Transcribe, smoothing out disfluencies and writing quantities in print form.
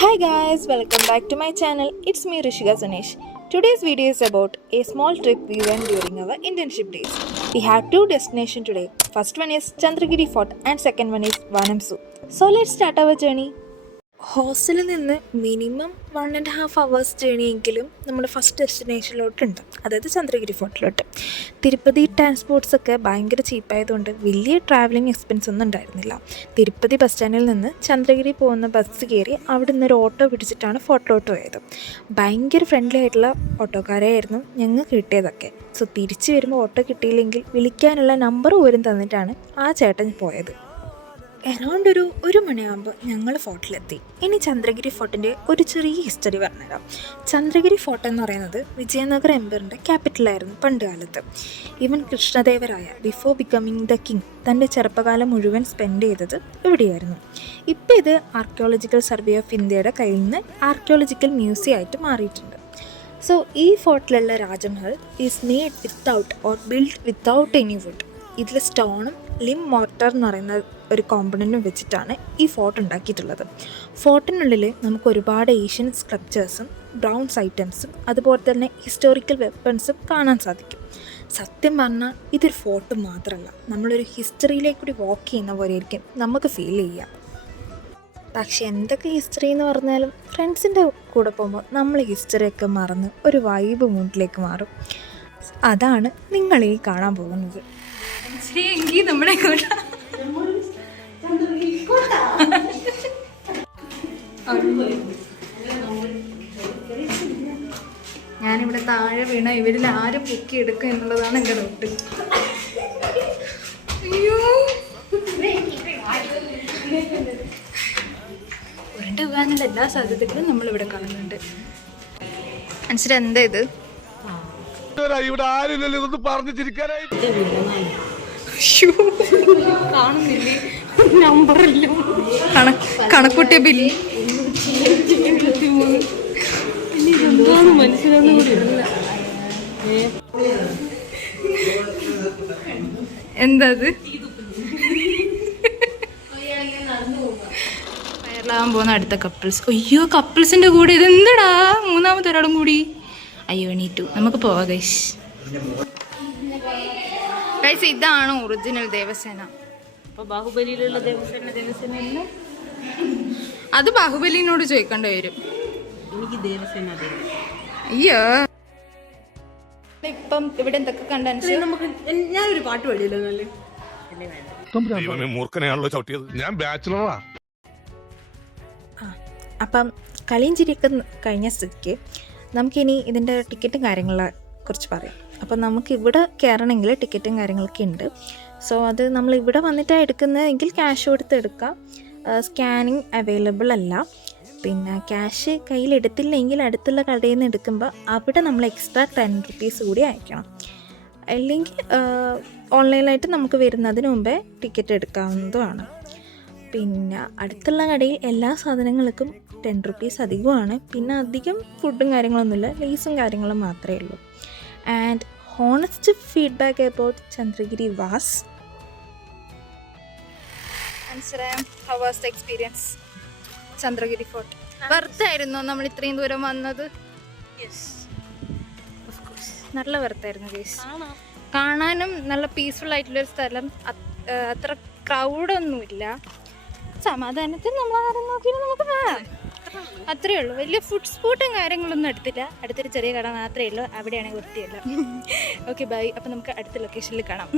Hi guys, welcome back to my channel. It's me Rishika Sanesh. Today's video is about a small trip we went during our internship days. We have two destinations today. First one is Chandragiri Fort and second one is Vanam Zoo. So let's start our journey. ഹോസ്റ്റലിൽ നിന്ന് minimum 1.5 hours journey എങ്കിലും നമ്മുടെ first ഡെസ്റ്റിനേഷനിലോട്ടുണ്ട്, അതായത് ചന്ദ്രഗിരി ഫോർട്ടിലോട്ട്. തിരുപ്പതി ട്രാൻസ്പോർട്ട്സൊക്കെ ഭയങ്കര ചീപ്പായതുകൊണ്ട് വലിയ travelling expense ഒന്നും ഉണ്ടായിരുന്നില്ല. Tirupati bus സ്റ്റാൻഡിൽ നിന്ന് ചന്ദ്രഗിരി പോകുന്ന ബസ് കയറി അവിടെ നിന്നൊരു ഓട്ടോ പിടിച്ചിട്ടാണ് ഫോർട്ടിലോട്ട് പോയത്. ഭയങ്കര ഫ്രണ്ട്ലി ആയിട്ടുള്ള ഓട്ടോക്കാരായിരുന്നു ഞങ്ങൾക്ക് കിട്ടിയതൊക്കെ. സോ തിരിച്ച് വരുമ്പോൾ ഓട്ടോ കിട്ടിയില്ലെങ്കിൽ വിളിക്കാനുള്ള നമ്പർ പോലും തന്നിട്ടാണ് ആ ചേട്ടൻ പോയത്. അറൗണ്ട് ഒരു മണിയാകുമ്പോൾ ഞങ്ങൾ ഫോർട്ടിലെത്തി. ഇനി ചന്ദ്രഗിരി ഫോർട്ടിൻ്റെ ഒരു ചെറിയ ഹിസ്റ്ററി പറഞ്ഞുതരാം. ചന്ദ്രഗിരി ഫോർട്ട് എന്ന് പറയുന്നത് വിജയനഗര എംപയറിൻ്റെ ക്യാപിറ്റലായിരുന്നു പണ്ട് കാലത്ത്. Even Krishnadevaraya before becoming the king തൻ്റെ ചെറുപ്പകാലം മുഴുവൻ സ്പെൻഡ് ചെയ്തത് ഇവിടെയായിരുന്നു. ഇപ്പോൾ ഇത് ആർക്കിയോളജിക്കൽ സർവേ ഓഫ് ഇന്ത്യയുടെ കയ്യിൽ നിന്ന് ആർക്കിയോളജിക്കൽ മ്യൂസിയം ആയിട്ട് മാറിയിട്ടുണ്ട്. സോ ഈ ഫോർട്ടിലുള്ള Rajmahal is made without or build without any wood. ഇതിൽ സ്റ്റോണും ലിം മോർട്ടർ എന്ന് പറയുന്ന ഒരു കോമ്പണൻറ്റും വെച്ചിട്ടാണ് ഈ ഫോർട്ട് ഉണ്ടാക്കിയിട്ടുള്ളത്. ഫോർട്ടിനുള്ളിൽ നമുക്ക് ഒരുപാട് ഏഷ്യൻ സ്ട്രക്ചേഴ്സും ബ്രൗൺസ് ഐറ്റംസും അതുപോലെ തന്നെ ഹിസ്റ്റോറിക്കൽ വെപ്പൺസും കാണാൻ സാധിക്കും. സത്യം പറഞ്ഞാൽ ഇതൊരു ഫോർട്ട് മാത്രമല്ല, നമ്മളൊരു ഹിസ്റ്ററിയിലേക്ക് കൂടി വാക്ക് ചെയ്യുന്ന പോലെ ആയിരിക്കും നമുക്ക് ഫീൽ ചെയ്യുക. പക്ഷെ എന്തൊക്കെ ഹിസ്റ്ററി എന്ന് പറഞ്ഞാലും ഫ്രണ്ട്സിൻ്റെ കൂടെ പോകുമ്പോൾ നമ്മൾ ഹിസ്റ്ററിയൊക്കെ മറന്ന് ഒരു വൈബ് മൂഡിലേക്ക് മാറും. അതാണ് നിങ്ങളീ കാണാൻ പോകുന്നത്. നമ്മുടെ ഞാനിവിടെ താഴെ വീണ ഇവരിൽ ആര് പൊക്കി എടുക്കും എന്നുള്ളതാണ് എൻ്റെ ഡൗട്ട്. അയ്യോ, ഉരുണ്ട് പോകാനുള്ള എല്ലാ സാധ്യതകളും നമ്മളിവിടെ കാണുന്നുണ്ട്. മനസ്സിലായി എന്താ ഇത്? ഇവിടെ ആരില്ലല്ലോ ഇതൊന്നും പറഞ്ഞു ചിരിക്കാനായിട്ട്. കാണുന്നില്ലേ, നമ്പറില്ല, കണക്കൂട്ടിയ ബില്ല് എന്താ വയറിലാവാൻ പോകുന്ന അടുത്ത കപ്പിൾസ്. അയ്യോ, കപ്പിൾസിന്റെ കൂടെ ഇതെന്താടാ മൂന്നാമത്തെ ഒരാളും കൂടി. അയ്യോ, എണീറ്റു, നമുക്ക് പോവാം ഗൈസ്. ഗൈസ്, ഇതാണ് ഒറിജിനൽ ദേവസേന. ബാഹുബലിയിലുള്ള ദേവസേന അത് ബാഹുബലിനോട് ചോദിക്കേണ്ടി വരും. എനിക്ക് ദേവസേന. അയ്യോ, ഇപ്പം ഇവിടെ എന്തൊക്കെ കണ്ടു. നമുക്ക് ഞാനൊരു പാട്ട് പാടിയല്ലോ. മൂർഖനെയാണല്ലോ ചവിട്ടിയത്. ഞാൻ ബാച്ചിലറാ. അപ്പം കളിയും ചിരിയൊക്കെ കഴിഞ്ഞ സ്ഥിതിക്ക് നമുക്കിനി ഇതിൻ്റെ ടിക്കറ്റും കാര്യങ്ങളെ കുറിച്ച് പറയാം. അപ്പം നമുക്ക് ഇവിടെ കയറണമെങ്കിൽ ടിക്കറ്റും കാര്യങ്ങളൊക്കെ ഉണ്ട്. സോ അത് നമ്മൾ ഇവിടെ വന്നിട്ടാണ് എടുക്കുന്നതെങ്കിൽ ക്യാഷ് കൊടുത്ത് എടുക്കാം. സ്കാനിങ് അവൈലബിൾ അല്ല. പിന്നെ ക്യാഷ് കയ്യിലെടുത്തില്ലെങ്കിൽ അടുത്തുള്ള കടയിൽ നിന്ന് എടുക്കുമ്പോൾ അവിടെ നമ്മൾ എക്സ്ട്രാ 10 rupees കൂടി അയക്കണം. അല്ലെങ്കിൽ ഓൺലൈനായിട്ട് നമുക്ക് വരുന്നതിന് മുമ്പേ ടിക്കറ്റ് എടുക്കാവുന്നതുമാണ്. പിന്നെ അടുത്തുള്ള കടയിൽ എല്ലാ സാധനങ്ങൾക്കും 10 rupees അധികമാണ്. പിന്നെ അധികം ഫുഡും കാര്യങ്ങളൊന്നുമില്ല, ലേസും കാര്യങ്ങളും മാത്രമേ ഉള്ളൂ. And honest feedback about Chandragiri was how was the experience? Chandragiri fort വെർത്തായിരുന്നോ നമ്മൾ ഇത്രയും ദൂരം വന്നത്? നല്ല വെർത്തായിരുന്നു ഗൈസ്. കാണാനും നല്ല പീസ്ഫുൾ ആയിട്ടുള്ളൊരു സ്ഥലം. അത്ര ക്രൗഡൊന്നുമില്ല. സമാധാനത്തിൽ നമ്മൾ ആരും നോക്കിയിട്ട് നമുക്ക് പോകാം. അത്രേ ഉള്ളൂ. വലിയ ഫുഡ് സ്പോട്ടും കാര്യങ്ങളൊന്നും എടുത്തില്ല. അടുത്തൊരു ചെറിയ കട മാത്രമേ ഉള്ളൂ, അവിടെയാണെങ്കിൽ വൃത്തിയല്ല. Okay, by. അപ്പം നമുക്ക് അടുത്ത ലൊക്കേഷനിൽ കാണാം.